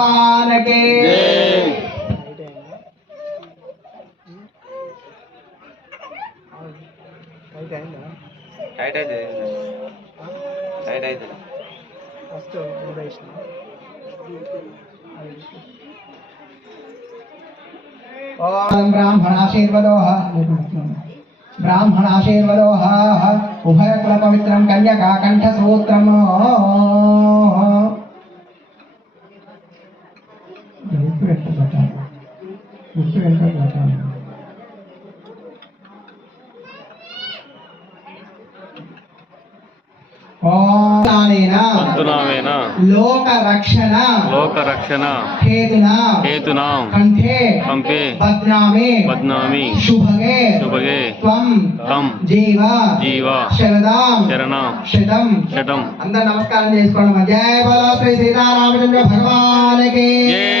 భగవానకి tight అయితే tight అయితే first ఓం బ్రాహ్మణాశీర్వదోహ బ్రాహ్మణాశీర్వదోహ ఉభయకుల పవిత్రం కన్యకా కంఠసూత్రం గుర్తు ఓం పంతునామేన లోక రక్షణ లోక రక్షణ హేతున. హేతునా. కంఠే. పంపే బద్నామి. బద్నామి. శుభగే. శుభగే. త్వం. తం జీవ. జీవ. శరదాం శరణ. శతం. శతం. అందరు నమస్కారం చేసుకోండి. జయ బలో శ్రీ సీతారామచంద్ర భగవానికి. జయ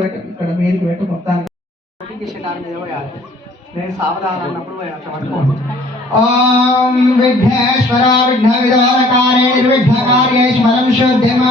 మీదికి పెట్టు ఇక్కడ మీదికి పెట్టు మొత్తానికి నేను సావధానం అన్నప్పుడు అట్లా పట్టుకోండి ఓం విఘ్నేశ్వర విఘ్న విదోరకారే నిర్విఘ్నకార్యేశ్వరం శుద్ధిమ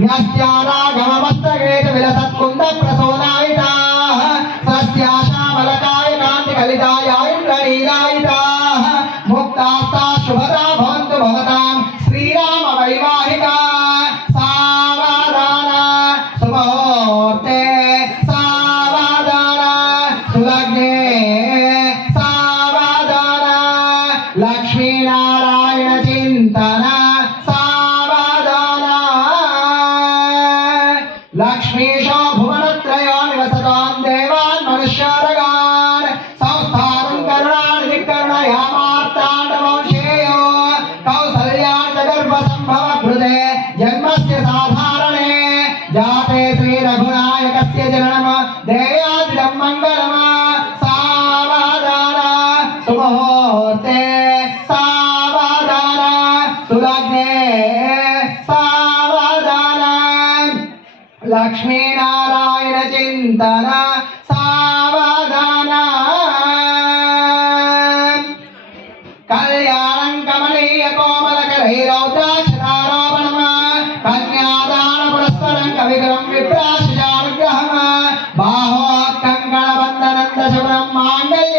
పద్మరాగాయితాః విలసత్కుంద ప్రసోనాయితాః సస్యాశామలకాయ కాంతి కలితాయ ఇంద్రనీలాయితాః ముక్తాస్తా శుభదా భవంతు భవతాం శ్రీరామ వైవాహిక సావధాన సుముహూర్తే సావధాన సులగ్నే సావధాన లక్ష్మీనారాయణ చింతనా లక్ష్మీశో భువనత్రయో నివసతాం దేవాన్ మనుష్యారగాన్. సంస్థానం కరుణానిధి కరుణయామార్తాండవంశేయో కౌసల్యాన్ జగర్భ సంభవ హృదే జన్మస్య సాధారణే. జాతే శ్రీ రఘునాయకస్య జననమ దేయాదిదం మంగళమ. సావధాన సుముహూర్తే. సావధాన సులగ్నే లక్ష్మీనారాయణ చింతన సావధాన. కళ్యాణం కమలీయ కోమల కలైరౌద్రాక్షారోపణ కన్యాదాన పురస్పరం కవికరం విప్రాశిజానుగ్రహమ బాహో కంకణ బంధనం శుభ్రం మాంగళ్య